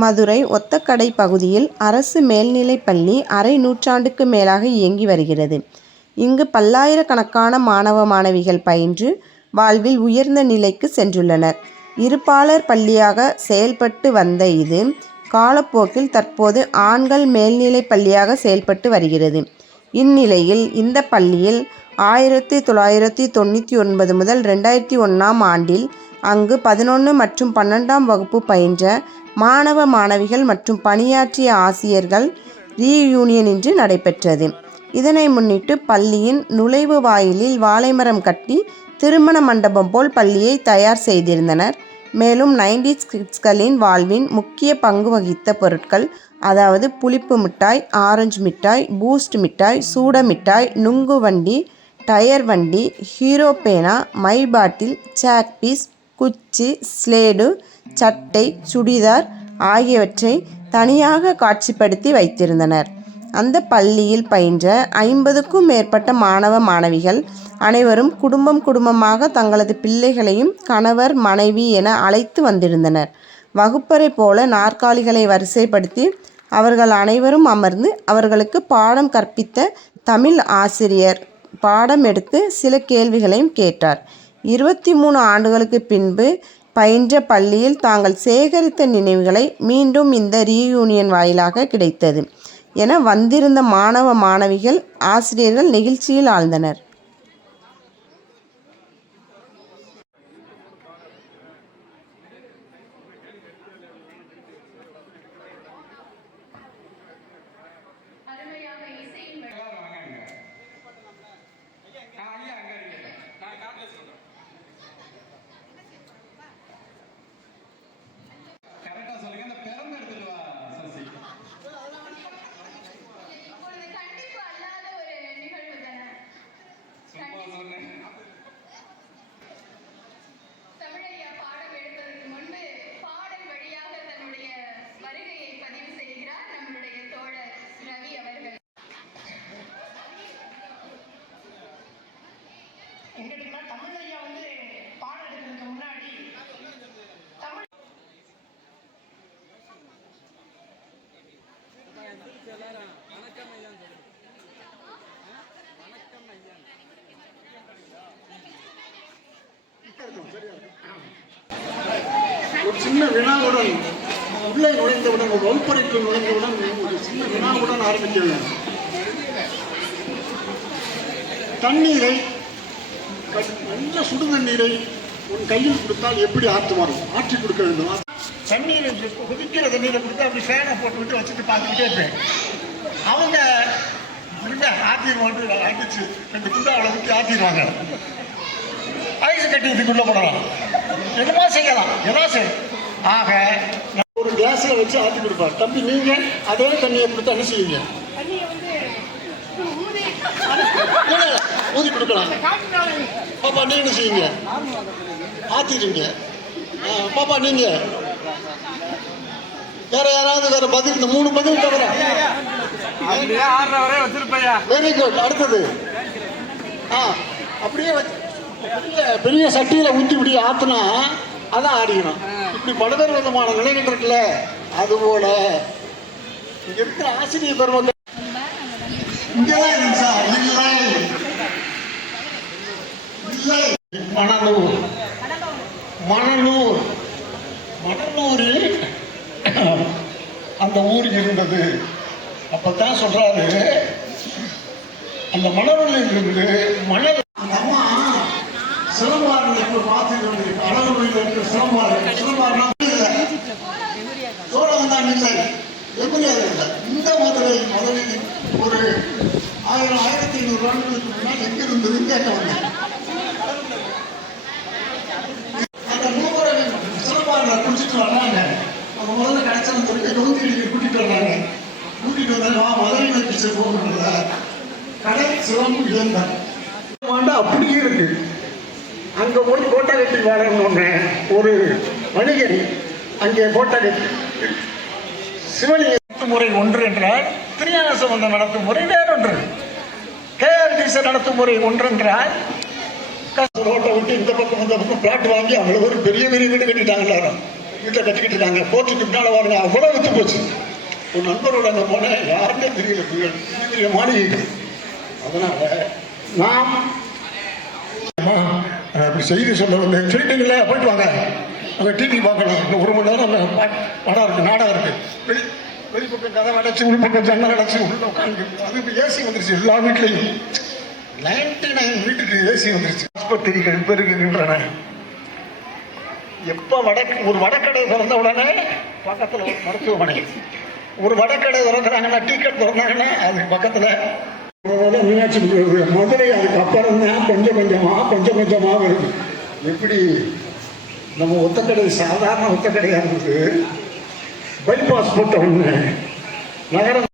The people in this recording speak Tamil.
மதுரை ஒத்தக்கடை பகுதியில் அரசு மேல்நிலைப்பள்ளி அரை நூற்றாண்டுக்கு மேலாக இயங்கி வருகிறது. இங்கு பல்லாயிரக்கணக்கான மாணவ மாணவிகள் பயின்று வாழ்வில் உயர்ந்த நிலைக்கு சென்றுள்ளனர். இருப்பாளர் பள்ளியாக செயல்பட்டு வந்த இது காலப்போக்கில் தற்போது ஆண்கள் மேல்நிலைப்பள்ளியாக செயல்பட்டு வருகிறது. இந்நிலையில் இந்த பள்ளியில் ஆயிரத்தி தொள்ளாயிரத்தி தொண்ணூற்றி ஒன்பது முதல் ரெண்டாயிரத்தி ஒன்றாம் ஆண்டில் அங்கு பதினொன்று மற்றும் பன்னெண்டாம் வகுப்பு பயின்ற மாணவ மாணவிகள் மற்றும் பணியாற்றிய ஆசிரியர்கள் ரீயூனியன் இன்று நடைபெற்றது. இதனை முன்னிட்டு பள்ளியின் நுழைவு வாயிலில் வாழைமரம் கட்டி திருமண மண்டபம் போல் பள்ளியை தயார் செய்திருந்தனர். மேலும் நைன்டி கிட்ஸ்களின் வாழ்வின் முக்கிய பங்கு வகித்த பொருட்கள் அதாவது புளிப்பு மிட்டாய் ஆரஞ்சு மிட்டாய் பூஸ்ட் மிட்டாய் சூட மிட்டாய் நுங்கு வண்டி டயர் வண்டி ஹீரோ பேனா மை பாட்டில் சாக் பீஸ் குச்சி ஸ்லேடு சட்டை சுடிதார் ஆகியவற்றை தனியாக காட்சிப்படுத்தி வைத்திருந்தனர். அந்த பள்ளியில் பயின்ற ஐம்பதுக்கும் மேற்பட்ட மாணவ மாணவிகள் அனைவரும் குடும்பம் குடும்பமாக தங்களது பிள்ளைகளையும் கணவர் மனைவி என அழைத்து வந்திருந்தனர். வகுப்பறை போல நாற்காலிகளை வரிசைப்படுத்தி அவர்கள் அனைவரும் அமர்ந்து அவர்களுக்கு பாடம் கற்பித்த தமிழ் ஆசிரியர் பாடம் எடுத்து சில கேள்விகளையும் கேட்டார். இருபத்தி மூணு ஆண்டுகளுக்கு பின்பு பயின்ற பள்ளியில் தாங்கள் சேகரித்த நினைவுகளை மீண்டும் இந்த ரீயூனியன் வாயிலாக கிடைத்தது என வந்திருந்த மாணவ மாணவிகள் ஆசிரியர்கள் நெகிழ்ச்சியில் ஆழ்ந்தனர். எல்லாரும் வணக்கம் ஐயான்னு சொல்லுங்க. வணக்கம் ஐயான் ஒரு சின்ன வினாவுடன் உள்ளே நுழைந்தவுடன் ஒரு வகுப்பறைக்குள் நுழைந்தவுடன் ஒரு சின்ன வினாவுடன் ஆரம்பிக்க வேண்டும் தண்ணீரை நல்ல சுடு தண்ணீரை உன் கையில் கொடுத்தால் எப்படி ஆற்று மாறும்? ஆற்றி கொடுக்க வேண்டும். தண்ணீரை கொதிக்கிற தண்ணீரை கொடுத்து அப்படி ஃபேனை போட்டு விட்டு வச்சுட்டு பார்த்துக்கிட்டே இருப்பேன். அவங்க இருங்க ஆத்திடுவான் அடிச்சு ரெண்டு குண்டா அவளை ஊற்றி ஆத்திடுவாங்க. ஐஸ் கட்டி இதுக்குள்ள போடலாம். என்னமா செய்யலாம்? எதா செய். ஆக ஒரு கிளாஸ்ல வச்சு ஆத்தி கொடுப்பார் தம்பி நீங்க அதே தண்ணியை கொடுத்து என்ன செய்வீங்க? ஊதி இல்ல, இல்ல, கொடுக்கலாம். பாப்பா நீங்க என்ன செய்வீங்க? பாப்பா நீங்க வேற யாராவது வேற பதில் இந்த மூணு பதில் தவிர. வெரி குட் அடுத்தது. ஆ அப்படியே வச்சு பெரிய பெரிய சட்டியில் ஊற்றி இப்படி ஆற்றுனா அதான் ஆடிக்கணும் இப்படி பலவேறு விதமான நிலைகள் இருக்குல்ல அதுபோல இங்க இருக்கிற ஆசிரியர் பெருமக்கள்? இங்கதான் இருந்துச்சா இல்லை இல்லை மணலூர். மணலூர். மணலூரில் அந்த ஊர் இருந்தது. அப்பதான் சொல்றாரு அந்த மணலில் இருந்து மணல் அம்மா சிலம்பார்கள் இப்ப பார்த்து அழகுமையில் இல்லை. எப்படி அது இல்லை. இந்த மதுரை முதலில் ஒரு ஆயிரம் ஆயிரத்தி ஐநூறு ஆண்டுகளுக்கு முன்னால் எங்க இருந்ததுன்னு கேட்க வந்தேன் அந்த மூவரை சிலம்பார்கள் குடிச்சிட்டு வர்றாங்க அவங்க முதல்ல கிடைச்சவங்க சொல்லி நோங்கிடிக்கு கூட்டிட்டு வர்றாங்க கூட்டிட்டு வந்தாங்க வா மதுரை நோக்கி செல்வோம்ல கடை சிலம்பு இழந்தார் அப்படியே இருக்கு. அங்க போய் கோட்டை கட்டி வாழணும்னு ஒரு வணிகன் அங்கே கோட்டை கட்டி. சிவலிங்க முறை ஒன்று என்றால் திருஞான சம்பந்தம் நடத்தும் முறை வேறொன்று. கேஆர்டிசி நடத்தும் முறை ஒன்று என்றால் ரோட்டை விட்டு இந்த பக்கம் இந்த பக்கம் பிளாட் வாங்கி அவ்வளோ ஒரு பெரிய பெரிய வீடு கட்டிட்டாங்க எல்லாரும். வீட்டில் கட்டிக்கிட்டு இருக்காங்க போர்ட்டுக்கு பின்னால் வாருங்க. அவ்வளோ வித்து போச்சு. ஒரு நண்பரோட அங்கே போனேன். யாருமே தெரியல. பெரிய பெரிய மாளிகை. அதனால் நாம் அம்மா, செய்தி சொல்ல வந்தேன். சொல்லிட்டீங்களே போயிட்டு வாங்க. அங்கே டிவி பார்க்கலாம். இன்னும் ஒரு மணி நேரம் அங்கே பா- படம் இருக்குது நாடகம் இருக்குது வெளி வெளிப்பக்கம் கதை அடைச்சி உள்பக்கம் ஜன்னல் அடைச்சி உள்ள உட்காந்து அது இப்போ ஏசி வந்துருச்சு. எல்லா வீட்லேயும். நைன்டி நைன் வீட்டுக்கு ஏசி வந்துருச்சு. ஆஸ்பத்திரிகள் பெருகுகின்றன. எப்போ வடக் ஒரு வடக்கடை திறந்த உடனே பக்கத்தில் ஒரு மருத்துவமனை. ஒரு வடக்கடை திறக்கிறாங்கன்னா டிக்கெட் திறந்தாங்கன்னா அதுக்கு பக்கத்தில். மீனாட்சி மதுரை அதுக்கு அப்புறம் தான் கொஞ்சம் கொஞ்சமாக கொஞ்சம் கொஞ்சமாக வருது. எப்படி? நம்ம ஒத்தக்கடை சாதாரண ஒத்தக்கடையாக இருந்தது. பைபாஸ் போட்ட ஒன்று நகரம்